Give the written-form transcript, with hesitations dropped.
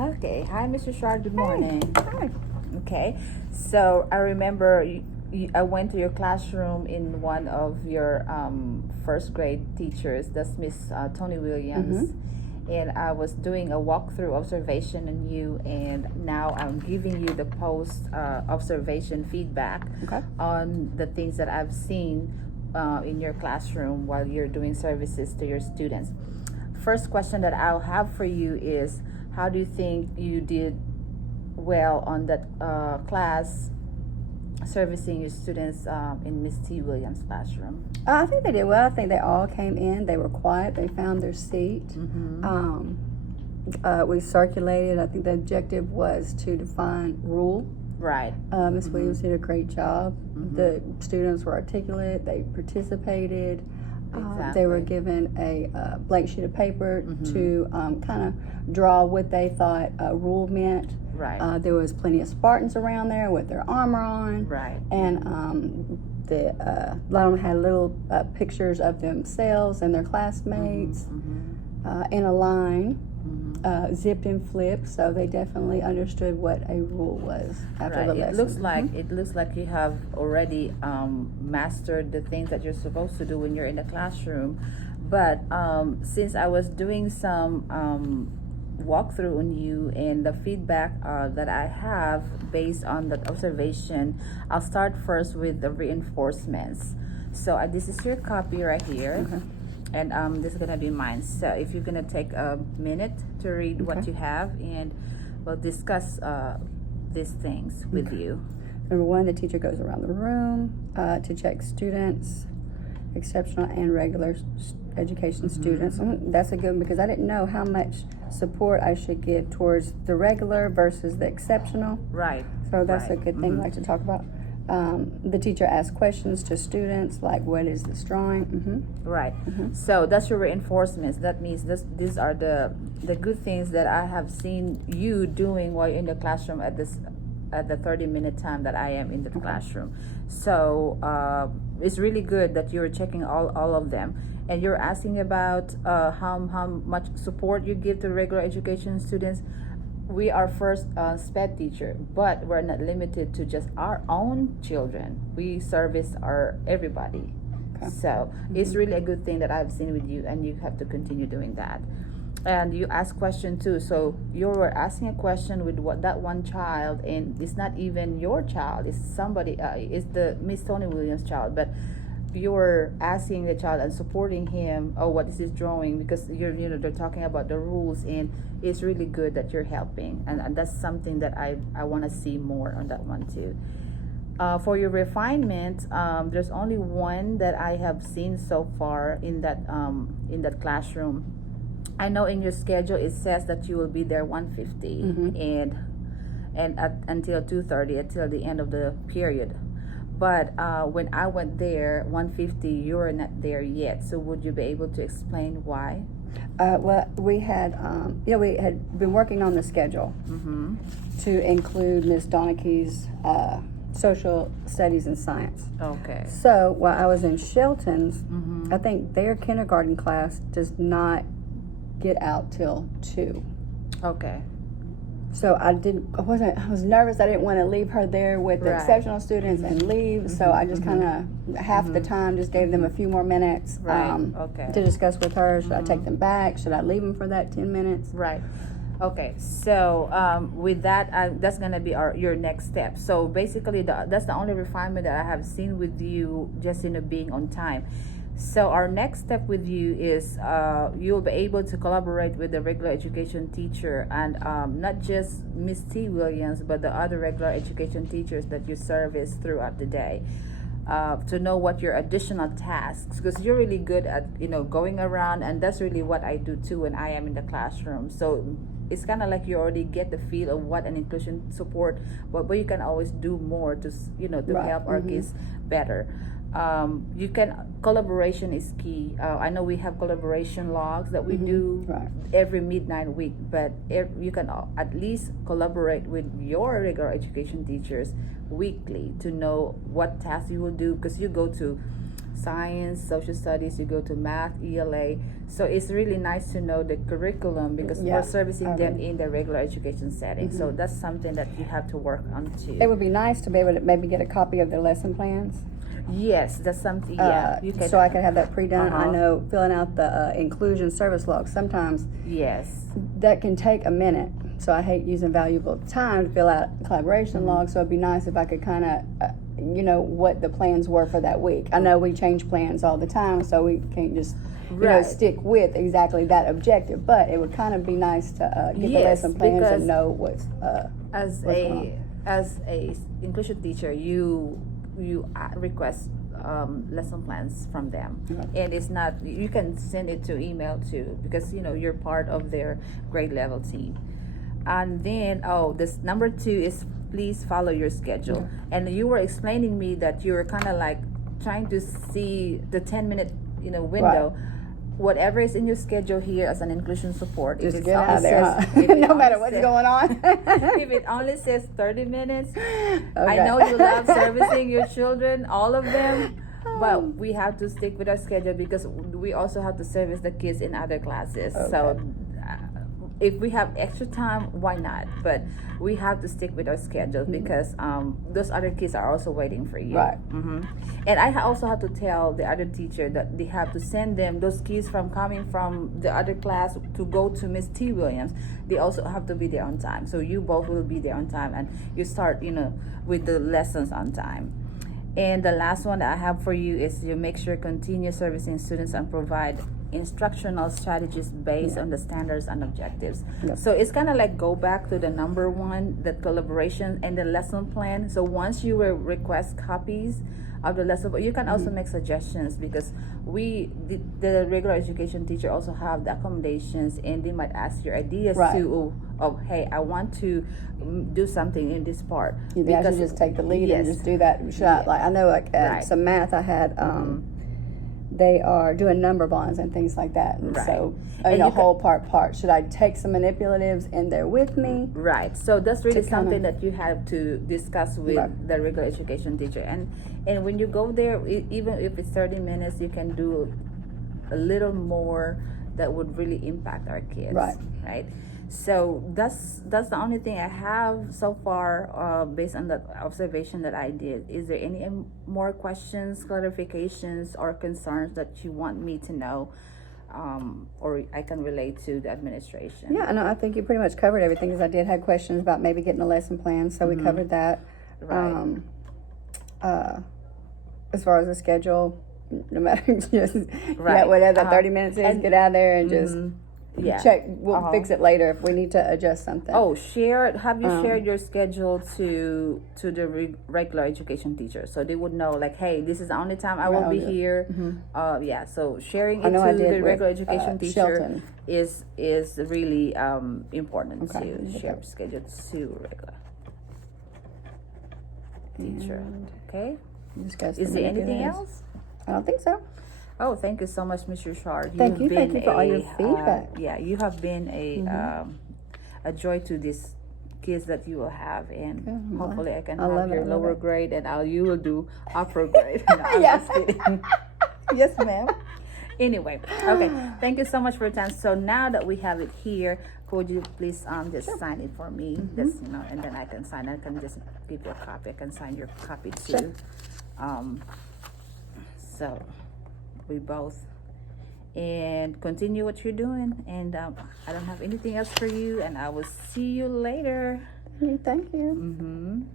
Okay. Hi, Mr. Shard. Good morning. Hi. Okay. So I remember I went to your classroom in one of your first grade teachers. That's Miss Tony Williams. And I was doing a walkthrough observation on you, and now I'm giving you the post observation feedback Okay. on the things that I've seen in your classroom while you're doing services to your students. First question that I'll have for you is, how do you think you did well on that class servicing your students in Miss T. Williams' classroom? I think they did well. I think they all came in. They were quiet. They found their seat. We circulated. I think the objective was to define rule. Right. Ms. Williams did a great job. The students were articulate. They participated. They were given a blank sheet of paper to kind of draw what they thought rule meant. Right. There was plenty of Spartans around there with their armor on. Right. And a lot of them had little pictures of themselves and their classmates in a line, zipped and flipped. So they definitely understood what a rule was after the lesson. It looks like you have already mastered the things that you're supposed to do when you're in the classroom. But since I was doing some walkthrough on you and the feedback that I have based on that observation, I'll start first with the reinforcements. So this is your copy right here. Okay. And this is gonna be mine. So if you're gonna take a minute to read what you have, and we'll discuss these things with you. Number one, the teacher goes around the room to check students, exceptional and regular education students. That's a good one because I didn't know how much support I should give towards the regular versus the exceptional. Right. So that's right. a good thing I like to talk about. The teacher asks questions to students like, what is this drawing? Right. So that's your reinforcements. That means these are the good things that I have seen you doing while you're in the classroom at the 30-minute time that I am in the classroom. So it's really good that you're checking all of them. And you're asking about how much support you give to regular education students. We are first SPED teacher, but we're not limited to just our own children. We service everybody. Okay. So it's really a good thing that I've seen with you, and you have to continue doing that. And you ask question too. So you were asking a question with that one child, and it's not even your child. It's somebody. It's the Miss Tony Williams' child, but you're asking the child and supporting him. Oh, what is this drawing? Because they're talking about the rules, and it's really good that you're helping, and that's something that I want to see more on that one too. For your refinement, there's only one that I have seen so far in that classroom. I know in your schedule it says that you will be there 1:50 and until 2:30, until the end of the period. But when I went there 1:50, you're not there yet. So would you be able to explain why? Well, we had been working on the schedule to include Ms. Donaghy's social studies and science. Okay. So while I was in Shelton's, I think their kindergarten class does not get out till 2. Okay. So I was nervous. I didn't want to leave her there with the exceptional students and leave. So I just kind of half the time just gave them a few more minutes to discuss with her. Should I take them back? Should I leave them for that 10 minutes? Right. Okay. So with that, that's gonna be your next step. So basically, that's the only refinement that I have seen with you, just being on time. So our next step with you is you'll be able to collaborate with the regular education teacher, and not just Miss T. Williams, but the other regular education teachers that you service throughout the day, to know what your additional tasks, because you're really good at going around, and that's really what I do too when I am in the classroom. So it's kind of like you already get the feel of what an inclusion support, but you can always do more to help our kids better. Collaboration is key. I know we have collaboration logs that we do every midnight week, but you can at least collaborate with your regular education teachers weekly to know what tasks you will do, because you go to science, social studies, you go to math, ELA. So it's really nice to know the curriculum because we're servicing them in the regular education setting. So that's something that you have to work on too. It would be nice to be able to maybe get a copy of their lesson plans. Yes, that's something. You can. So I could have that pre-done. I know filling out the inclusion service log sometimes. Yes. That can take a minute. So I hate using valuable time to fill out collaboration logs. So it'd be nice if I could kind of, what the plans were for that week. I know we change plans all the time, so we can't just stick with exactly that objective. But it would kind of be nice to get the lesson plans and know what's as a inclusion teacher, you request lesson plans from them, and it's not, you can send it to email too, because you're part of their grade level team. And then this number 2 is please follow your schedule. And you were explaining me that you were kind of like trying to see the 10-minute window. Whatever is in your schedule here as an inclusion support, just get out of there, no matter what's going on. If it only says 30 minutes, I know you love servicing your children, all of them, but we have to stick with our schedule because we also have to service the kids in other classes. So if we have extra time, why not? But we have to stick with our schedule because those other kids are also waiting for you. And I also have to tell the other teacher that they have to send them those kids coming from the other class to go to Miss T. Williams. They also have to be there on time. So you both will be there on time, and you start, with the lessons on time. And the last one that I have for you is you make sure continue servicing students and provide instructional strategies based on the standards and objectives. So it's kind of like go back to the number 1, the collaboration and the lesson plan. So once you will request copies of the lesson, but you can also make suggestions because the regular education teacher also have the accommodations, and they might ask your ideas too of hey, I want to do something in this part. You actually just take the lead and just do that shot. Like I know some math I had they are doing number bonds and things like that, and so whole part. Should I take some manipulatives in there with me? So that's really something that you have to discuss with the regular education teacher, and when you go there, even if it's 30 minutes, you can do a little more that would really impact our kids. Right. So that's the only thing I have so far based on the observation that I did. Is there any more questions, clarifications, or concerns that you want me to know, or I can relate to the administration? Yeah, no, I think you pretty much covered everything, because I did have questions about maybe getting a lesson plan, so we covered that. As far as the schedule, no matter just whatever 30 minutes is, get out there and just check. We'll fix it later if we need to adjust something. Have you shared your schedule to the regular education teacher, so they would know, like, hey, this is the only time I will be here. So sharing it to the regular education teacher Shelton. is really important to share schedule to regular teacher. Okay. Is there anything else? I don't think so. Oh, thank you so much, Mr. Shard. Thank you for all your feedback. You have been a joy to these kids that you will have, and hopefully I can have your lower grade, and you will do upper grade. No, I'm just kidding. Yes, ma'am. Anyway, okay. Thank you so much for your time. So now that we have it here, could you please just sign it for me? Just and then I can sign. I can just give you a copy. I can sign your copy too. So we both, and continue what you're doing, and I don't have anything else for you, and I will see you later. Thank you.